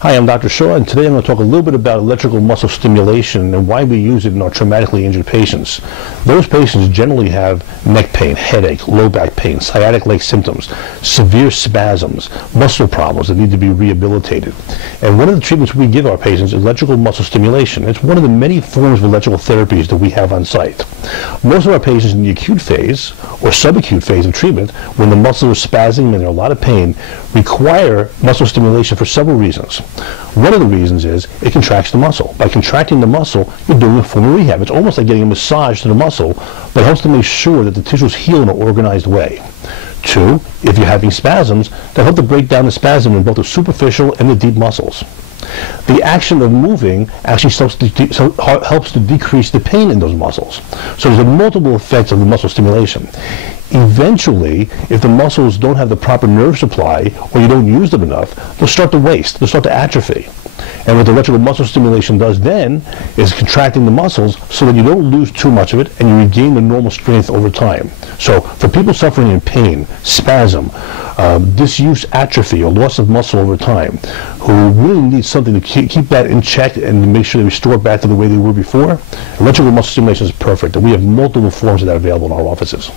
Hi, I'm Dr. Shaw, and today I'm going to talk a little bit about electrical muscle stimulation and why we use it in our traumatically injured patients. Those patients generally have neck pain, headache, low back pain, sciatic-like symptoms, severe spasms, muscle problems that need to be rehabilitated. And one of the treatments we give our patients is electrical muscle stimulation. It's one of the many forms of electrical therapies that we have on site. Most of our patients in the acute phase or subacute phase of treatment, when the muscles are spasming and they're in a lot of pain, require muscle stimulation for several reasons. One of the reasons is it contracts the muscle. By contracting the muscle, you're doing a form of rehab. It's almost like getting a massage to the muscle, but it helps to make sure that the tissues heal in an organized way. Two, if you're having spasms, that help to break down the spasm in both the superficial and the deep muscles. The action of moving actually helps to decrease the pain in those muscles. So there's multiple effects of the muscle stimulation. Eventually, if the muscles don't have the proper nerve supply or you don't use them enough, they'll start to waste, they'll start to atrophy. And what the electrical muscle stimulation does then is contracting the muscles so that you don't lose too much of it and you regain the normal strength over time. So for people suffering in pain, spasm, disuse, atrophy, or loss of muscle over time, who really need something to keep that in check and to make sure they restore back to the way they were before, electrical muscle stimulation is perfect, and we have multiple forms of that available in our offices.